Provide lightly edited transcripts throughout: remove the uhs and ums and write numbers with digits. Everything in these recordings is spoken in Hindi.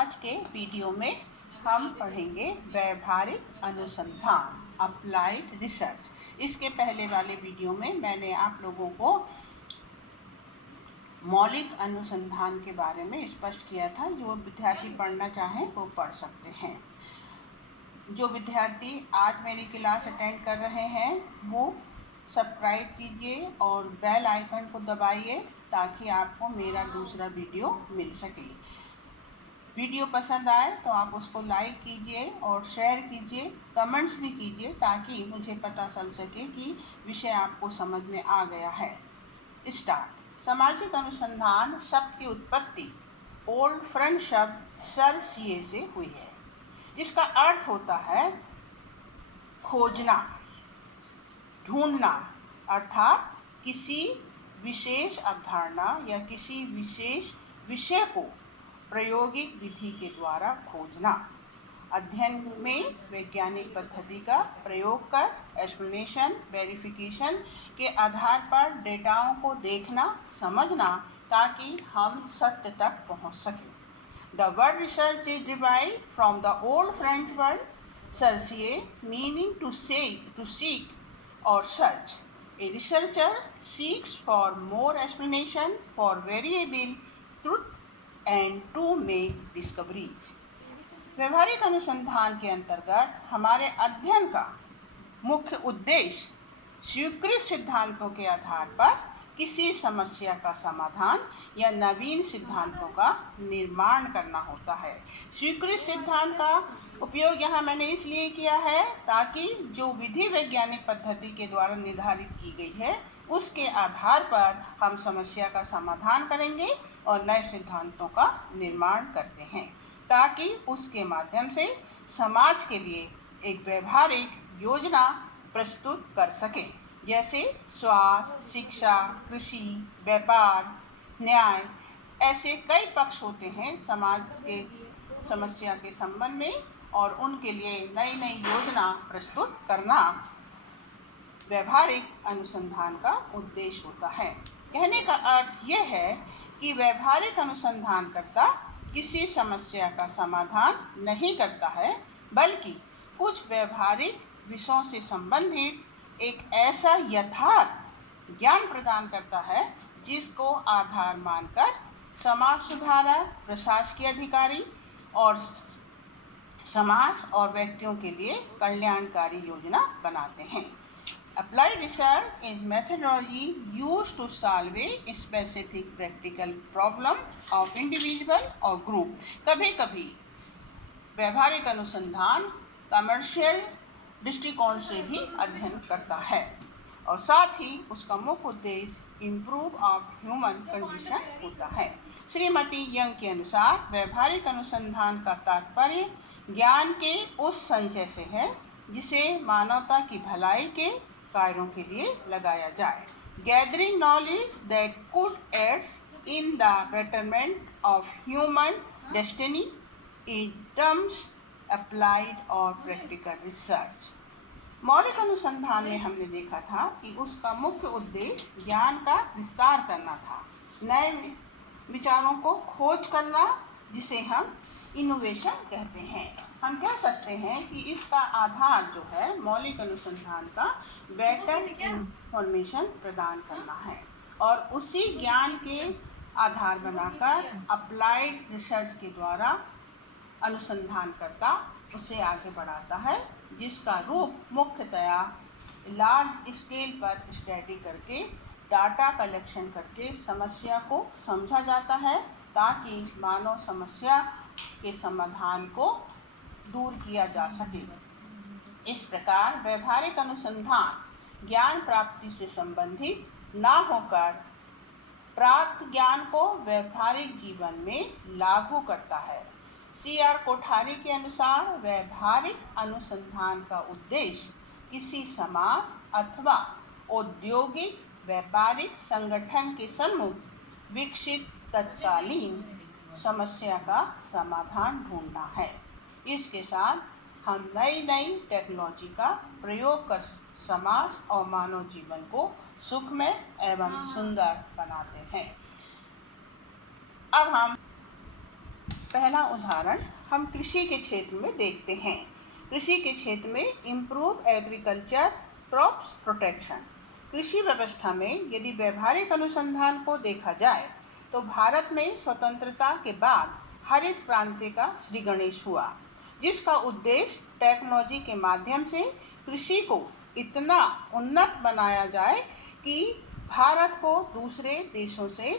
आज के वीडियो में हम पढ़ेंगे व्यवहारिक अनुसंधान, अप्लाइड रिसर्च। इसके पहले वाले वीडियो में मैंने आप लोगों को मौलिक अनुसंधान के बारे में स्पष्ट किया था। जो विद्यार्थी पढ़ना चाहें वो पढ़ सकते हैं। जो विद्यार्थी आज मेरी क्लास अटेंड कर रहे हैं वो सब्सक्राइब कीजिए और बेल आइकन को दबाइए ताकि आपको मेरा दूसरा वीडियो मिल सके। वीडियो पसंद आए तो आप उसको लाइक कीजिए और शेयर कीजिए, कमेंट्स भी कीजिए ताकि मुझे पता चल सके कि विषय आपको समझ में आ गया है। स्टार्ट। सामाजिक अनुसंधान शब्द की उत्पत्ति ओल्ड फ्रेंच शब्द सर सीए से हुई है, जिसका अर्थ होता है खोजना, ढूंढना, अर्थात किसी विशेष अवधारणा या किसी विशेष विषय को प्रायोगिक विधि के द्वारा खोजना। अध्ययन में वैज्ञानिक पद्धति का प्रयोग कर एक्सप्लेनेशन, वेरिफिकेशन के आधार पर डेटाओं को देखना, समझना ताकि हम सत्य तक पहुंच सकें। The word research is derived from the old French word chercher, meaning to seek or search. A researcher seeks for more explanation, for variable truth and to make discoveries. व्यवहारिक अनुसंधान के अंतर्गत हमारे अध्ययन का मुख्य उद्देश्य स्वीकृत सिद्धांतों के आधार पर किसी समस्या का समाधान या नवीन सिद्धांतों का निर्माण करना होता है। स्वीकृत सिद्धांत का उपयोग यहाँ मैंने इसलिए किया है ताकि जो विधि वैज्ञानिक पद्धति के द्वारा निर्धारित की गई है उसके आधार पर हम समस्या का समाधान करेंगे और नए सिद्धांतों का निर्माण करते हैं ताकि उसके माध्यम से समाज के लिए एक व्यवहारिक योजना प्रस्तुत कर सकें, जैसे स्वास्थ्य, शिक्षा, कृषि, व्यापार, न्याय। ऐसे कई पक्ष होते हैं समाज के समस्या के संबंध में और उनके लिए नई नई योजना प्रस्तुत करना व्यवहारिक अनुसंधान का उद्देश्य होता है। कहने का अर्थ यह है कि व्यवहारिक अनुसंधानकर्ता किसी समस्या का समाधान नहीं करता है, बल्कि कुछ व्यवहारिक विषयों से संबंधित एक ऐसा यथार्थ ज्ञान प्रदान करता है जिसको आधार मानकर समाज सुधारक, प्रशासकीय अधिकारी और समाज और व्यक्तियों के लिए कल्याणकारी योजना बनाते हैं। Applied research is methodology used to solve a specific practical problem of individual or group. कभी कभी व्यवहारिक अनुसंधान कमर्शियल दृष्टिकोण से भी अध्ययन करता है और साथ ही उसका मुख्य उद्देश्य इम्प्रूव ऑफ ह्यूमन कंडीशन होता है। श्रीमती यंग के अनुसार व्यवहारिक अनुसंधान का तात्पर्य ज्ञान के उस संचय से है जिसे मानवता की भलाई के कार्यों के लिए लगाया जाए। Gathering knowledge that could aids in the betterment of human destiny is terms applied और प्रैक्टिकल रिसर्च। मौलिक अनुसंधान में हमने देखा था कि उसका मुख्य उद्देश्य ज्ञान का विस्तार करना था, नए विचारों को खोज करना, जिसे हम इनोवेशन कहते हैं। हम कह सकते हैं कि इसका आधार जो है मौलिक अनुसंधान का बेटर इंफॉर्मेशन प्रदान करना है और उसी ज्ञान के आधार बनाकर अप्लाइड रिसर्च के द्वारा अनुसंधानकर्ता उसे आगे बढ़ाता है, जिसका रूप मुख्यतया लार्ज स्केल पर स्टडी करके डाटा कलेक्शन करके समस्या को समझा जाता है ताकि मानव समस्या के समाधान को दूर किया जा सके। इस प्रकार व्यवहारिक अनुसंधान ज्ञान प्राप्ति से संबंधित ना होकर प्राप्त ज्ञान को व्यवहारिक जीवन में लागू करता है। C.R. कोठारी के अनुसार व्यवहारिक अनुसंधान का उद्देश्य किसी समाज अथवा औद्योगिक व्यापारिक संगठन के सम्मुख विकसित तत्कालीन समस्या का समाधान ढूंढना है। इसके साथ हम नई नई टेक्नोलॉजी का प्रयोग कर समाज और मानव जीवन को सुखमय एवं सुंदर बनाते हैं। अब हम पहला उदाहरण हम कृषि के क्षेत्र में देखते हैं। कृषि के क्षेत्र में इम्प्रूव एग्रीकल्चर क्रॉप्स प्रोटेक्शन। कृषि व्यवस्था में यदि व्यवहारिक अनुसंधान को देखा जाए तो भारत में स्वतंत्रता के बाद हरित क्रांति का श्री गणेश हुआ, जिसका उद्देश्य टेक्नोलॉजी के माध्यम से कृषि को इतना उन्नत बनाया जाए कि भारत को दूसरे देशों से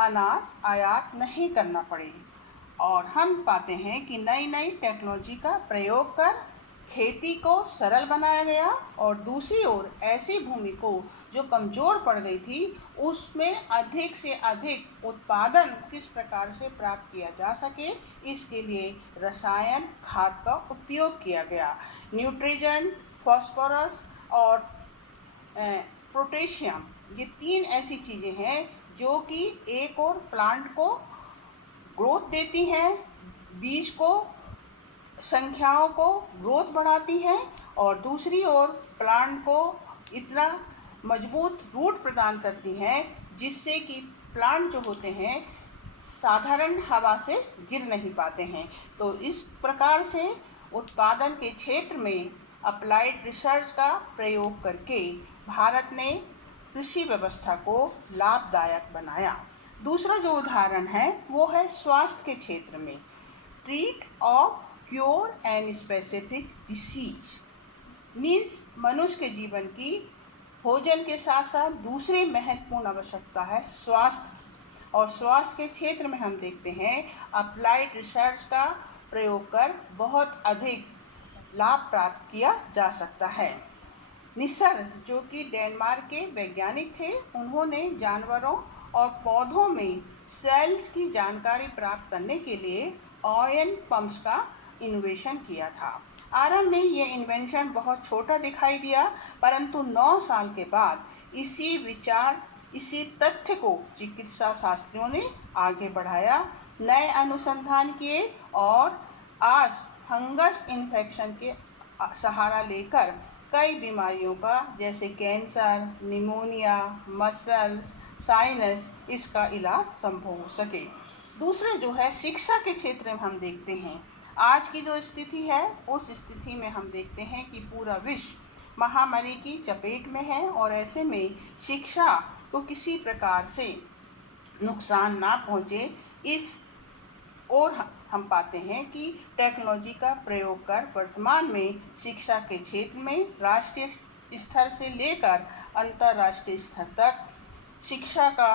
अनाज आयात नहीं करना पड़े। और हम पाते हैं कि नई नई टेक्नोलॉजी का प्रयोग कर खेती को सरल बनाया गया और दूसरी ओर ऐसी भूमि को जो कमज़ोर पड़ गई थी उसमें अधिक से अधिक उत्पादन किस प्रकार से प्राप्त किया जा सके, इसके लिए रसायन खाद का उपयोग किया गया। न्यूट्रिजन, फॉस्फोरस और पोटेशियम, ये 3 ऐसी चीज़ें हैं जो कि एक और प्लांट को ग्रोथ देती हैं, बीज को संख्याओं को ग्रोथ बढ़ाती हैं और दूसरी ओर प्लांट को इतना मजबूत रूट प्रदान करती हैं जिससे कि प्लांट जो होते हैं साधारण हवा से गिर नहीं पाते हैं। तो इस प्रकार से उत्पादन के क्षेत्र में अप्लाइड रिसर्च का प्रयोग करके भारत ने कृषि व्यवस्था को लाभदायक बनाया। दूसरा जो उदाहरण है वो है स्वास्थ्य के क्षेत्र में। Treat of cure and specific disease means मनुष्य के जीवन की भोजन के साथ साथ दूसरी महत्वपूर्ण आवश्यकता है स्वास्थ्य। और स्वास्थ्य के क्षेत्र में हम देखते हैं अप्लाइड रिसर्च का प्रयोग कर बहुत अधिक लाभ प्राप्त किया जा सकता है। निसर्ग, जो कि डेनमार्क के वैज्ञानिक थे, उन्होंने जानवरों और पौधों में सेल्स की जानकारी प्राप्त करने के लिए ऑयन पंप्स का इनोवेशन किया था। आरंभ में ये इन्वेंशन बहुत छोटा दिखाई दिया, परंतु 9 साल के बाद इसी तथ्य को चिकित्सा शास्त्रियों ने आगे बढ़ाया, नए अनुसंधान किए और आज फंगस इन्फेक्शन के सहारा लेकर कई बीमारियों का जैसे कैंसर, निमोनिया, मसल्स, साइनस, इसका इलाज संभव हो सके। दूसरे जो है शिक्षा के क्षेत्र में हम देखते हैं आज की जो स्थिति है उस स्थिति में हम देखते हैं कि पूरा विश्व महामारी की चपेट में है और ऐसे में शिक्षा को किसी प्रकार से नुकसान ना पहुँचे, इस और हम पाते हैं कि टेक्नोलॉजी का प्रयोग कर वर्तमान में शिक्षा के क्षेत्र में राष्ट्रीय स्तर से लेकर अंतर्राष्ट्रीय स्तर तक शिक्षा का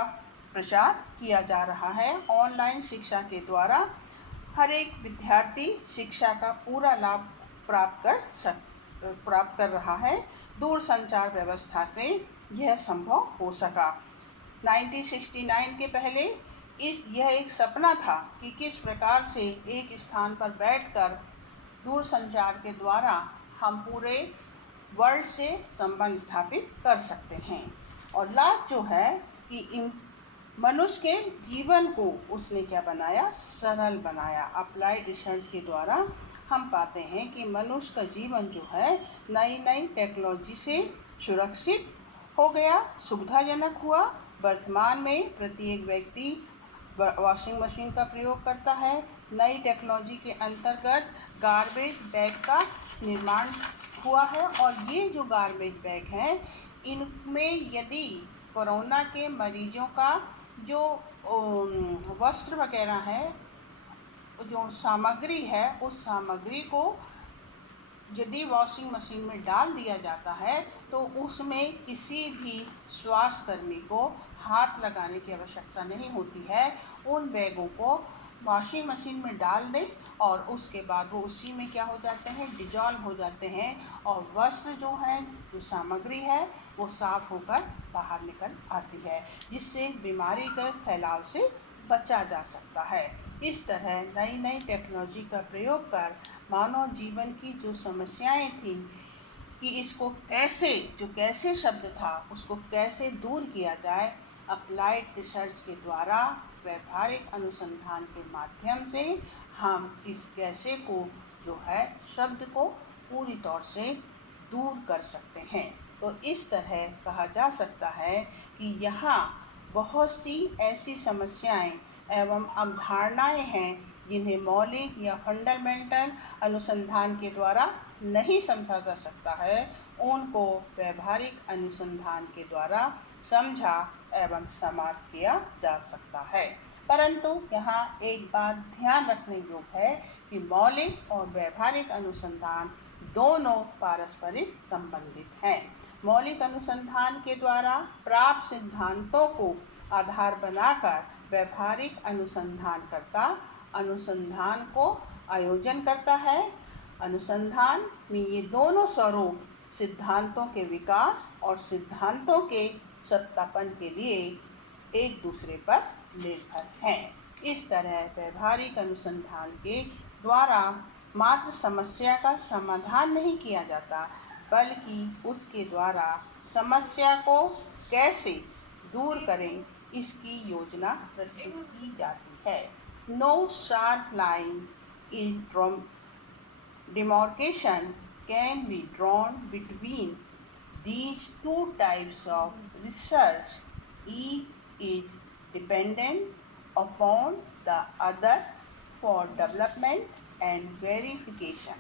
प्रचार किया जा रहा है। ऑनलाइन शिक्षा के द्वारा हर एक विद्यार्थी शिक्षा का पूरा लाभ प्राप्त कर रहा है। दूरसंचार व्यवस्था से यह संभव हो सका। 1969 के पहले यह एक सपना था कि किस प्रकार से एक स्थान पर बैठकर दूरसंचार के द्वारा हम पूरे वर्ल्ड से संबंध स्थापित कर सकते हैं। और लास्ट जो है कि मनुष्य के जीवन को उसने क्या बनाया, सरल बनाया। अप्लाइड रिसर्च के द्वारा हम पाते हैं कि मनुष्य का जीवन जो है नई नई टेक्नोलॉजी से सुरक्षित हो गया, सुविधाजनक हुआ। वर्तमान में प्रत्येक व्यक्ति वॉशिंग मशीन का प्रयोग करता है। नई टेक्नोलॉजी के अंतर्गत गार्बेज बैग का निर्माण हुआ है और ये जो गार्बेज बैग हैं इनमें यदि कोरोना के मरीजों का जो वस्त्र वगैरह है, जो सामग्री है, उस सामग्री को यदि वॉशिंग मशीन में डाल दिया जाता है तो उसमें किसी भी स्वास्थ्यकर्मी को हाथ लगाने की आवश्यकता नहीं होती है। उन बैगों को वॉशिंग मशीन में डाल दें और उसके बाद वो उसी में क्या हो जाते हैं, डिजॉल्व हो जाते हैं और वस्त्र जो है, जो सामग्री है, वो साफ होकर बाहर निकल आती है, जिससे बीमारी के फैलाव से बचा जा सकता है। इस तरह नई नई टेक्नोलॉजी का प्रयोग कर मानव जीवन की जो समस्याएं थी कि इसको कैसे शब्द था उसको कैसे दूर किया जाए, अप्लाइड रिसर्च के द्वारा व्यावहारिक अनुसंधान के माध्यम से हम इस कैसे को जो है शब्द को पूरी तौर से दूर कर सकते हैं। तो इस तरह कहा जा सकता है कि यहाँ बहुत सी ऐसी समस्याएं एवं अवधारणाएं हैं जिन्हें मौलिक या फंडामेंटल अनुसंधान के द्वारा नहीं समझा जा सकता है, उनको व्यवहारिक अनुसंधान के द्वारा समझा एवं समाप्त किया जा सकता है। परंतु यहाँ एक बात ध्यान रखने योग्य है कि मौलिक और व्यवहारिक अनुसंधान दोनों पारस्परिक संबंधित हैं। मौलिक अनुसंधान के द्वारा प्राप्त सिद्धांतों को आधार बनाकर व्यवहारिक अनुसंधानकर्ता अनुसंधान को आयोजन करता है। अनुसंधान में ये दोनों स्वरूप सिद्धांतों के विकास और सिद्धांतों के सत्यापन के लिए एक दूसरे पर निर्भर हैं। इस तरह व्यवहारिक अनुसंधान के द्वारा मात्र समस्या का समाधान नहीं किया जाता, बल्कि उसके द्वारा समस्या को कैसे दूर करें इसकी योजना प्रस्तुत की जाती है। No sharp line is demarcation can be drawn between these two types of research. Each is dependent upon the other for development and verification.